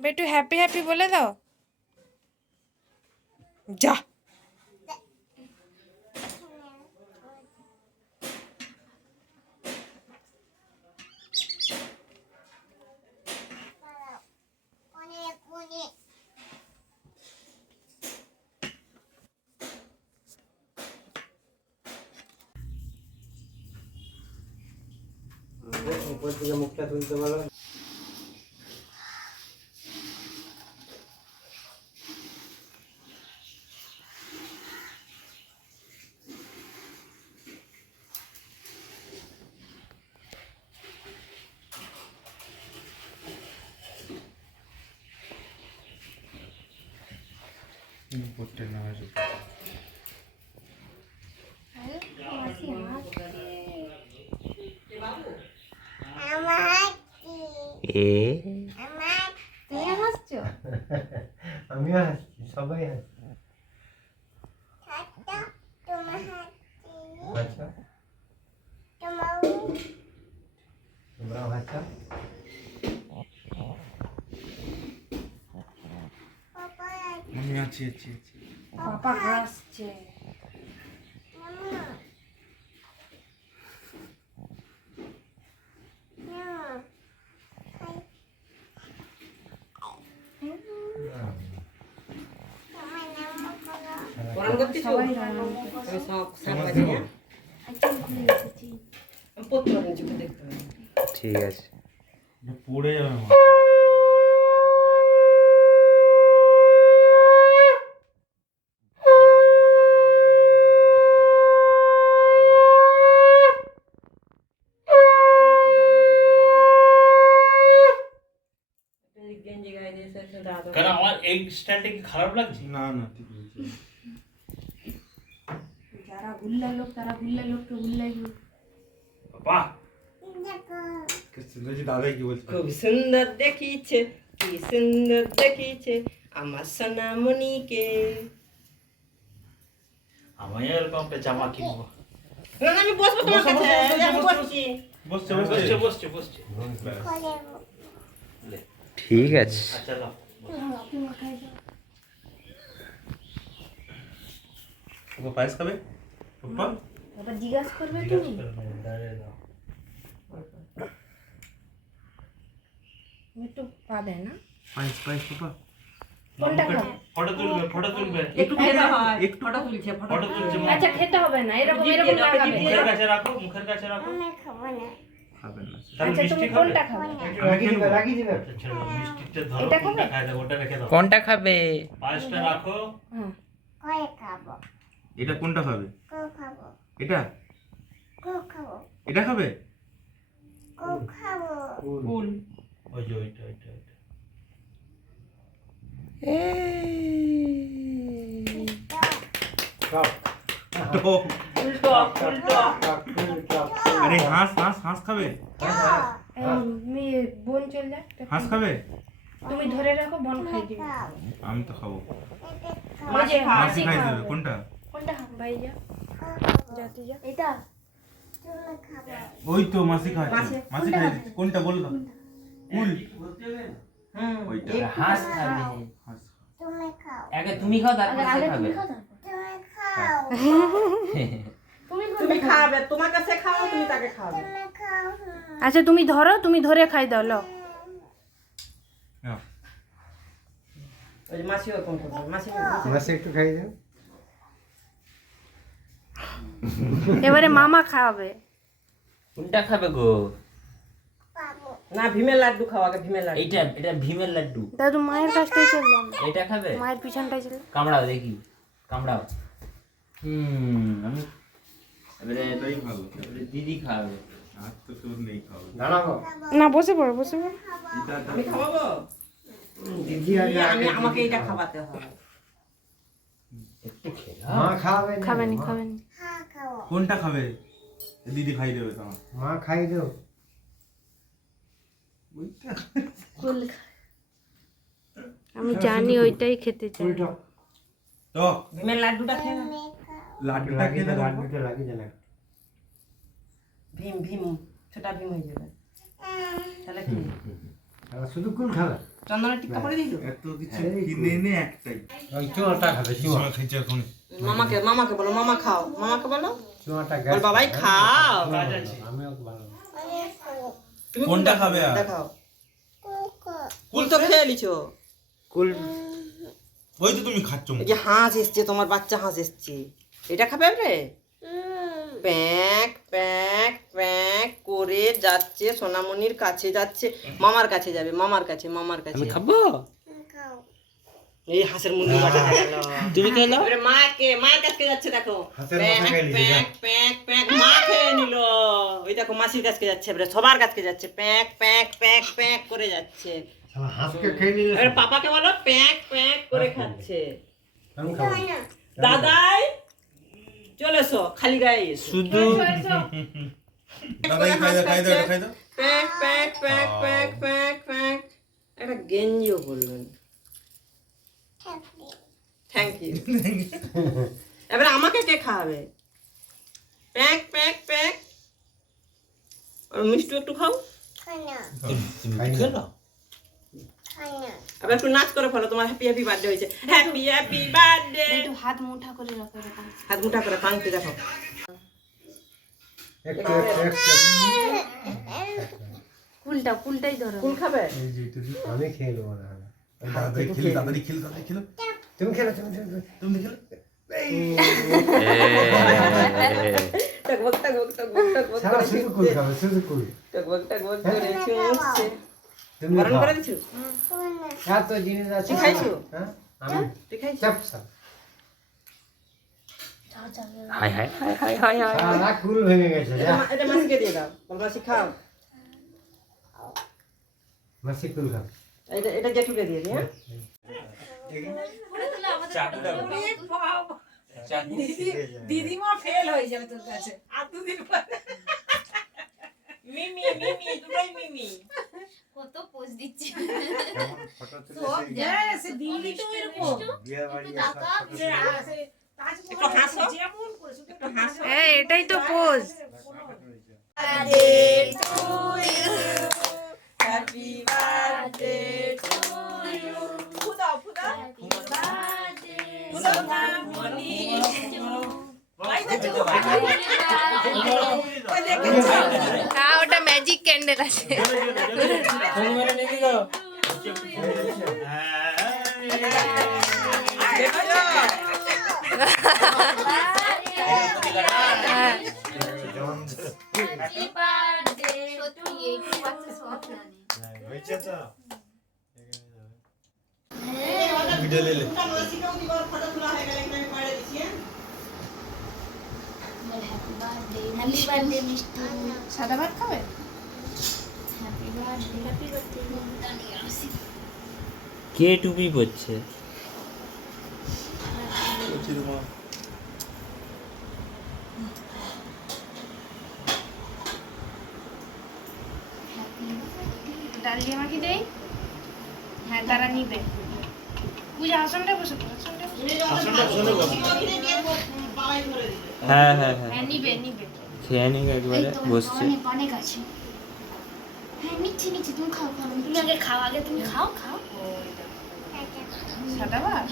বেটু happy happy বলে দাও যা উপর থেকে মুখটা তুলতে বলো 못돼 나가지고. 아유, 맛이 나지. 예. 엄마 내가 샀죠? 엄마, 서봐야 আমি আছি আছি আছি পাপা হাসছে গরম করতেছ আমি সব সামনে দিয়ে আমি পড়তে পারি চোখে দেখতে পারি ঠিক আছে এটা পড়ে যাবে মা গেঞ্জি গায়ে দিয়ে সে দাদা কেন আমার এই স্টাইলটা কি খারাপ লাগছে? না না ঠিক আছে। যারা গুল্লা লোক তারা গুল্লা লোককে গুল্লাই বাহ বলছি দাদাই কি বলছে? খুব সুন্দর দেখিছে কি সুন্দর দেখিছে আমার সোনামণিকে। আমি এরকম একটা জামা কিনবো। না আমি বসবো তোমার কাছে আমি বসছি। বসছে। বসছে বসছে বসছে। বসছে ঠিক আছে। আচ্ছা পায়েস খাবে পাপা ওটা জিজ্ঞাসা করবে জিজ্ঞাসা তুমি করে নেব, দাঁড়িয়ে দাও। একটু পাবে না পায়েস পায়েস পাপা কোনটা খাবে ফটো তুলবে ফটো তুলবে একটু খেতে হয় একটু- ফটো তুলছে ফটো ফটো তুলছে মা। আচ্ছা খেতে হবে না এরকম জিভ এরকম দিয়ে দাও, লাগাবে জিভ দিয়ে মুখের কাছে রাখো মুখের কাছে রাখো খাবেন না। আচ্ছা তুমি কোনটা খাবে? মিষ্টিটা ধরো এটা খাবে? ওটা রেখে দাও। কোনটা খাবে? পায়েসটা রাখো। হ্যাঁ এটা কোনটা খাবে? এটা? এটা খাবে? ফুল। ওই যে ওইটা ওইটা ওইটা। তো, উল্টো উল্টো আরে হাঁস হাঁস হাঁস খাবে এই মেয়ে বোন চল যা হাঁস খাবে তুমি ধরে রাখো বোন খাই দিবে আমি তো খাব ওই যে খাবে। মাসি খাই দেবে কোনটা কোনটা খাবে ভাই যা যা তুই যা এটা ওই তো মাসি খাচ্ছে মাসি- মাসি খাই দিচ্ছে কোনটা বলল কুল হুম ওইটা এই হাঁস খাবে হাঁস আগে তুমি খাও তারপর আগে সে আগে খাবে তুমি খাও তারপর তুমি তুমি খাবে তোমার কাছে খাও তুমি তাকে খাবে আচ্ছা তুমি ধরো তুমি ধরে খাই দাও লো। মাসি ওরকম করবে মাসি মাসে একটু খাই দাও। এবারে মামা খাবে কোনটা খাবে গো? না ভীমের লাড্ডু খাও আগে ভীমের লাড্ডু। এইটা এটা ভীমের লাড্ডু। দাদু মায়ের কাছটাই চললাম এটা খাবে? মায়ের পিছনটাই চল কামড়াও দেখি। কামড়াও। হুম আমি এবারে এটাই ভালো এবারে দিদি খাবে। আর তো তোর নেই খাওয়া। দাঁড়াবো না বসে পড়ো বসে পড়ো। আমি খাওয়াবো? দিদি আগে আমি আমাকে এটা খাওয়াতে হবে। একটু খেলা মা খাবে না, খাবেনি মা- খাবেনি। কোনটা খাবে? দিদি খাই দেবে তোমার। মা খাই দাও। ওইটা। আমি জানি ওইটাই খেতে চাই। তো লাড্ডুটা খেয়ে। লাড্ডুটা খেয়ে লাড্ডুটা লাগিয়ে দাও না ভীম ভীম ছোটা ভীম হয়ে যাবে। তাহলে কি? শুধু কুল খাবে? চন্দনের টিক্কা পরে দিই এত কিছু কিনে এনে একটাই ওই চুয়াটা খাবে চুয়া। চুয়া এখন মামাকে মামাকে বলো মামা খাও। মামাকে বলো। চুয়াটা বল বাবাই খাও। আমিও ভালো। তুমি কোনটা খাবে দেখাও। কুল তো খেয়ে লিছো কুল। ওই তো তুমি খাচ্ছ। যে হাঁস এসছে তোমার বাচ্চা হাঁস এসছে। এটা খাবে রে প্যাক প্যাক প্যাক করে যাচ্ছে সোনামণির কাছে যাচ্ছে। মামার কাছে যাবে মামার কাছে মামার কাছে খাব? এই হাঁসের মুরগি কাটা তুমি খেলো এবারে মাকে মায়ের কাছে যাচ্ছে দেখো। প্যাক প্যাক প্যাক প্যাক মা খেয়ে নিল। ওই দেখো মাসির কাছে যাচ্ছে এবারে সবার কাছে যাচ্ছে। প্যাক প্যাক প্যাক প্যাক করে যাচ্ছে। হাঁসকে খেয়ে নিলে এবারে পাপাকে বলো প্যাক প্যাক করে খাচ্ছে। খাব দাদাই চলে এসো খালি গায়ে এসো। শুধু দাদাই খাই দাও খাই দাও খাই দাও। Pack pack pack pack pack pack. একটা গেঞ্জিও বললেন থ্যাংক ইউ এবারে আমাকে কে খাওয়াবে? Pack pack pack. আর মিষ্টি একটু খাও। খাই না। এবার একটু নাচ করে ফেলো তোমার হ্যাপি হ্যাপি বার্থডে হয়েছে হ্যাপি হ্যাপি বার্থডে একটু হাত মুঠা করে রাখো হাত মুঠা করে পাংটি দেখো একটু একটু একটু কুলটা কুলটাই ধরো কুল খাবে আমি খেয়ে নেব না খেলে তুমি খেলো তুমি খেলো তুমি খেলে টকবক টকবক টকবক টকবক সারা করে শুধু কুল খাবে শুধু কুল টকবক টকবক করে চুমছে তুমি বারণ করে দিছো এত জিনিস আছে। খাইছো? হ্যাঁ? আমি তুই চাপ চাপ hi hi hi hi hi hi. সারা কুল ভেঙে গেছে এটা মাসিকে দিয়ে দাও। বল মাসি খাও। মাসি কুল খাও এটা এটা জেঠুকে দিয়ে দিই হ্যাঁ? দিদিমা ফেল হয়ে যাবে তোর কাছে। আর দুদিন পরে। মিমি মিমি দুটোই মিমি। কত পোজ দিচ্ছে। হ্যাঁ, সে দিল্লি তো এরকম হ্যাঁ এটাই তো পোজ হ্যাপি বার্থডে ফুদাও ফুদাও। হ্যাঁ ওটা ম্যাজিক ক্যান্ডেল আছে সত্যি এইটুকু বাচ্চা সব জানে ভিডিও লে লে হ্যাপি বার্থডে হ্যাপি বার্থডে মিষ্টি সাদা ভাত খাবে? হ্যাপি বার্থডে হ্যাপি বার্থডে কে টুপি পরছে? ডাল দিয়ে মাখি দেই? হ্যাঁ তারা নিবে। পূজা আসনটা বসে আসনটা বসে পড়ো। হ্যাঁ হ্যাঁ হ্যাঁ। হ্যাঁ নিবে নিবে। খেয়ে একবারে বসছে। অনেক আছে। হ্যাঁ নিচ্ছি নিচ্ছি তুমি খাও খাও তুমি আগে খাও আগে তুমি খাও। খাও। সাদা ভাত?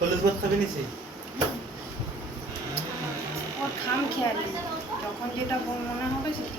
কলেজ ভাত খাবে নিছি ওর খাম খেয়ালি। যখন যেটা মনে হবে সেটি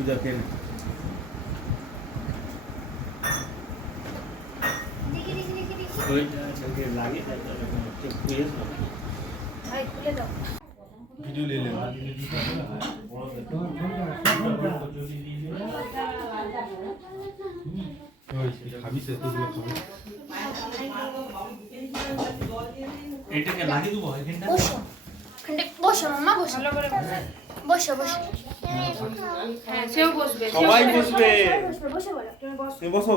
পূজা খেয়ে নে। দেখি দেখি দেখি দেখি ভাই খুলে দাও ভিডিও লে লে খাবি তো তুই খাবি এটাকে লাগিয়ে দেবো এখানটা বসো মামা বসো। ভালো করে বসো বসো। হ্যাঁ সেও বসবে সবাই বসবে। বসে বলো তুমি বসো। বসো।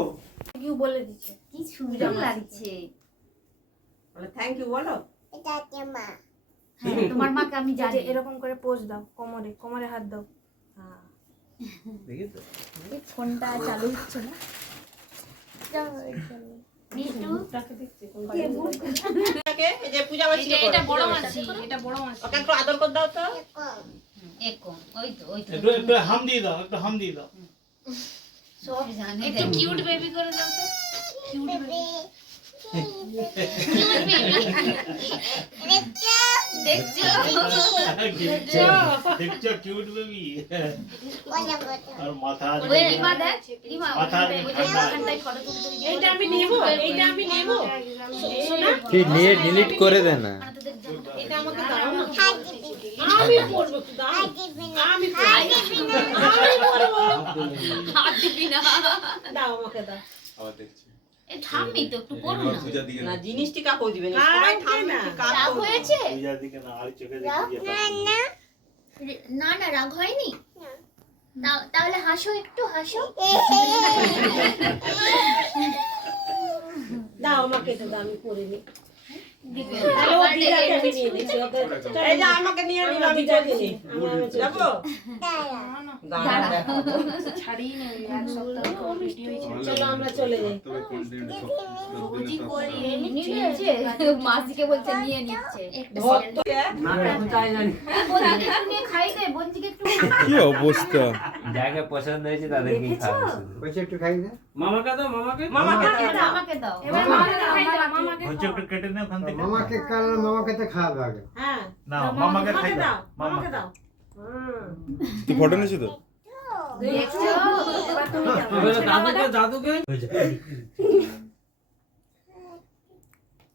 কি বলে দিচ্ছে। কি সুন্দর লাগছে। বলে থ্যাংক ইউ বলো। হ্যাঁ তোমার মাকে আমি জানি। এরকম করে পোজ দাও কোমরে কোমরে হাত দাও। এই ফোনটা চালু হচ্ছে না। মিটু ওকে, এই যে পূজা মাসি এটা এটা এটা বড় মাছি আদর করে দাও তো। একম ওই তো ওই তো। একটু একটু হাম দিয়ে দাও একটু দাও। সব একটু কিউট বেবি করে দাও তো। কিউট বেবি নিয়ে ডিলিট করে দে না। এটা আমাকে দাও না। আমি পড়ব দাও। আমি পড়ব। আমি পড়ব দাও আমাকে দাও। আবার দেখছি। এ তো একটু পড়ো না। না জিনিসটি কাকেও দিবে না? সবাই উঠবে থামবে না। রাগ। হয়েছে? না না না। হয়নি? তাহলে হাসো একটু হাসো। দাও আমাকে তো দাও আমি করে নিচ্ছে মাসিকে বলছে নিয়ে নিচ্ছে। কি অবস্থা? যাকে পছন্দ হয়েছে তাদেরকে দে মামাকে দাও মামাকে। মামাকে দাও মামাকে দাও। মামাকে একটু কেটে ওখান থেকে। মামাকে কাল মামাকে তো খাওয়াবে আগে। হ্যাঁ। না মামাকে খাই দাও দাও মামা আমাকে দাও। তুই ফটো নিয়েছিস তো? তুমি দাদুকে দাদুকে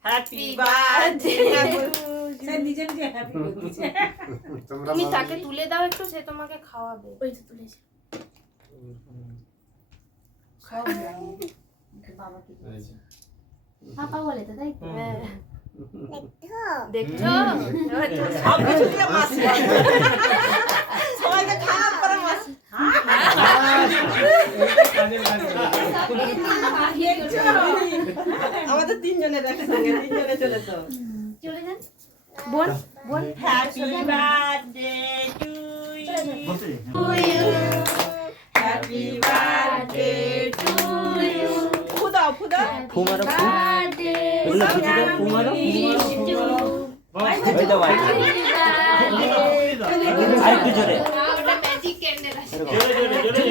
হ্যাপি বার্থডে তাকে তুলে দাও একটু সে তোমাকে খাওয়াবে। ওই তো তুলেছে পাপা বলে তো তাই হ্যাঁ। দেখছ? সব কিছু দিয়ে মাসি। সবাইকে খারাপ করে মাসি। আমাদের তিনজনের একসঙ্গে তিনজনে চলে তো। চলে যান। বোন? বোন হ্যাপি বার্থডে বার্থডে এগুলো কিছু দাও ফুমারো ওই দাও আর একটু জোরে ওটা ম্যাজিক ক্যান্ডেল আছে জোরে জোরে জোরে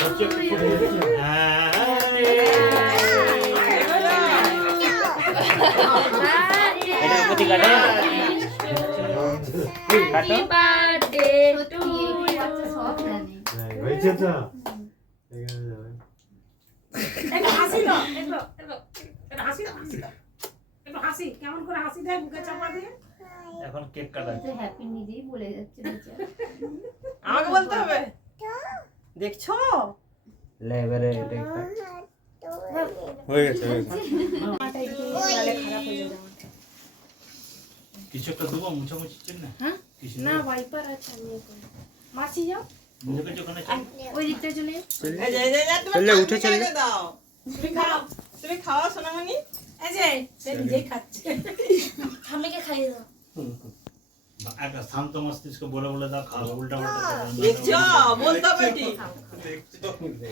হচ্ছে একটু এটা প্রতি কাটে কাটো বার্থডে টু সব জানে হ্যাঁ, হয়েছে তো এখানে যাবে। একটু হাসি দাও একটু একটু একটু হাসি দাও হাসি দাও একটু হাসি দেয় বুকে চাপা দিয়ে এখন কেক কাটা। তো হ্যাপি নিজেই বলে যাচ্ছে বেচারা। আমাকে বলতে হবে? দেখছ? লে এবারে এটা হয়ে গেছে হয়ে খারাপ হয়ে যাবে কিছু একটা দেবো মুছামুছির জন্য হ্যাঁ? কিছু না ওয়াইপার আছে আমি মাসি যাও। ওই দিকটা চলে চলে, উঠে চলে। দাও। তুমি খাও তুমি খাওয়া সোনামণি। এই যে সে নিজেই খাচ্ছে। ঠাম্মিকে খাইয়ে দাও। একটা শান্ত মস্তিষ্ক বলে বলে দাও খাও উল্টা উল্টা দেখছ বলতে হবে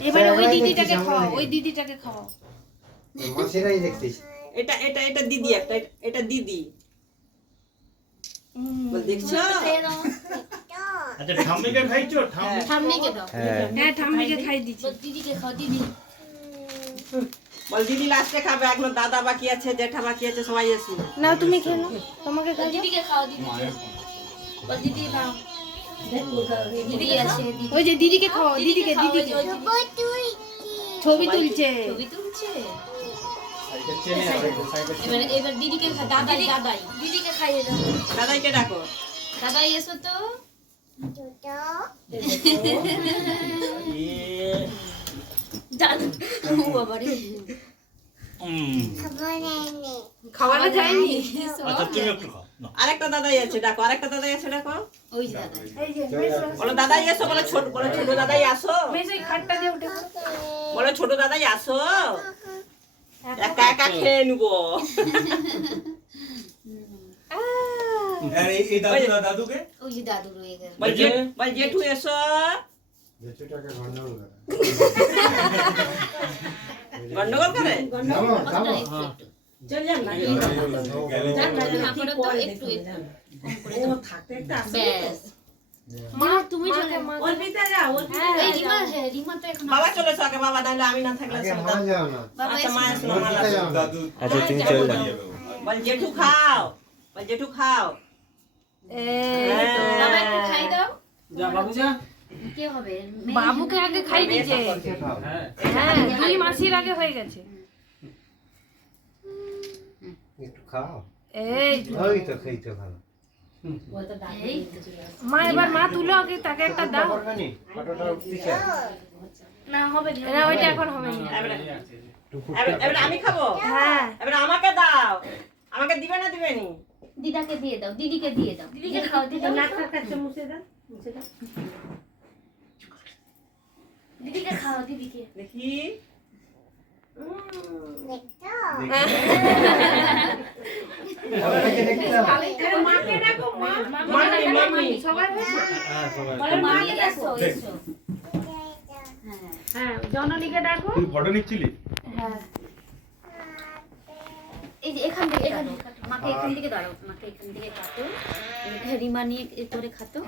এবারে ওই দিদিটাকে দেখছি ওই দিদিটাকে খাওয়াও। মাসিরাই দেখছিস এটা এটা এটা দিদি একটা এটা- এটা দিদি বল দেখছ? আচ্ছা ঠাম্মিকে খাইছো? ঠাম্মিকে দাও। হ্যাঁ হ্যাঁ ঠাম্মিকে খাই দিচ্ছি। দিদিকে খাও দিদি। বল দিদি লাস্টে খাবে এখন দাদা বাকি আছে জেঠা বাকি আছে সবাই এসে। না তুমি খেয়ে নাও তোমাকে দিই দিদিকে খাও দিদিকে বল দিদি দাও দিদি আছে ওই যে দিদিকে দিদিকে খাও, দিদিকে। ওই ছবি তুলছে। ছবি তুলছে। এবার এবার দিদিকে দাদাই দাদাই। দিদিকে খাইয়ে দাও। দাদাইকে ডাকো। দাদাই এসো তো। দাদা খাওয়ানো যায়নি আচ্ছা তুমি একটু খাও আরেকটা দাদাই আছে ডাকো আরেকটা দাদাই আছে ডাকো ওই যে দাদা এই যে মেসো বলো দাদাই এসো বলো ছোট বলো ছোট দাদাই আসো। বলো ছোট দাদাই একা একা খেয়ে নিবো দাদুকে ওই দাদু রয়ে গেল বল জেঠু এসো জেঠুটাকে গন্ডগোল করে গন্ডগোল করে যাব যাব একটু একটু চল যান না গেলে যান না, যান না, না ঠিক করো তো, পরে একটু, দেখুন, একটু। যান। ও থাকতে থাকতে আসবে তো। ব্যাস মা তুমি চলে মা অর্পিতা যা অর্পিতা এই যা। রিমা আছে, রিমা তো এখন বাবা চলে এসো আগে বাবা নাহলে আমি না থাকলে আগে সব মা যাও না বাবা আচ্ছা মা এসে- এসো মা অর্পিতা যাও না দাদু আচ্ছা তুমি চলে যাও বল জেঠু খাও বল জেঠু খাও বাবা একটু খাই দাও যা বাবু যা কে হবে? বাবুকে আগে খাই দিয়েছে। হ্যাঁ দুই মাসির আগে হয়ে গেছে। একটু খাও। এই ওই তো খেই তো ভালো। মা এবার মা তুলো আগে তাকে একটা দাও। নি? হবে না ওইটা এখন হবে না। এবারে আমি খাব? হ্যাঁ। এবারে আমাকে দাও। আমাকে দিবে না দিবে নি? দিদাকে দিয়ে দাও দিদিকে দিয়ে দাও। দিদিকে খাও দিদি। কাছে মুছে দাও মুছে দাও। দিদিকে খাও দিদিকে দেখি হ্যাঁ হ্যাঁ হ্যাঁ জননীকে ডাকো তুই ফটো নিচ্ছিলি হ্যাঁ এই যে এখান থেকে এখানে মাকে এখান থেকে দাঁড়াও মাকে এখান থেকে এখানে রিমা নিয়ে এ করে খাতো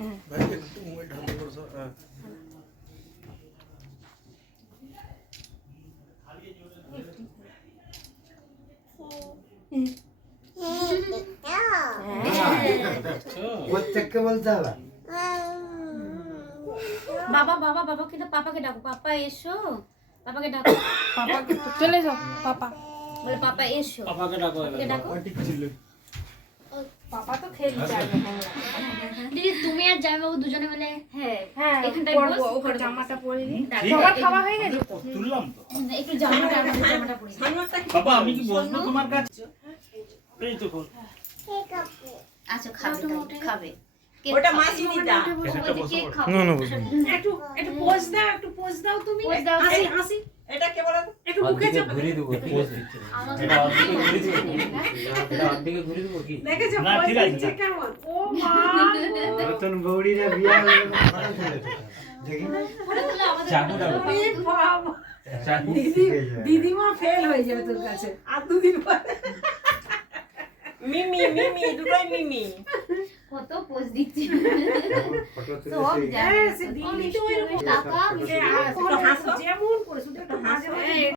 প্রত্যেককে বলতে হবে। বাবা বাবা বাবা কিন্তু পাপাকে ডাকো। পাপা এসো। পাপাকে ডাকো। পাপাকে চলে যাও পাপা। বলে পাপা এসো। পাপাকে ডাকো ডাকো। পাপা তো যাবে দিদি তুমি আর জামাইবাবু দুজনে মিলে হ্যাঁ হ্যাঁ এখানটায় বস, ওখানে জামাটা পরে দিই সবার খাওয়া হয়ে গেছে তো? তুললাম তো। একটু জামাটা জামাটা পরে দিই। সামনেরটা কি বাবা আমি কি বসবো তোমার কাছে? এই তো খোল। আচ্ছা খাবে খাবে। ওটা। দিদা। একটু একটু পোজ দাও একটু পোজ দাও তুমি। হাসি হাসি এটা কে বলে একটু মুখে চাপ ঘুরিয়ে দেবো পোজ দিচ্ছে আমাকে এটা অর্ধেকে ঘুরিয়ে দেবো। এটা অর্ধেকে ঘুরিয়ে দেবো কি? দেখেছ না, ঠিক আছে, কেমন? ও মা নতুন বৌড়িরা বিয়া হলে ফটো তুলে তো। দেখি। ফটো তুলো আমাদের চাকু দাও। তুলো। ওরে বাবা। চাকু দিদি দিদিমা ফেল হয়ে যাবে তোর কাছে। আর দুদিন পরে। মিমি মিমি দুটোই মিমি। কত পোজ দিচ্ছি সব জানে কাকা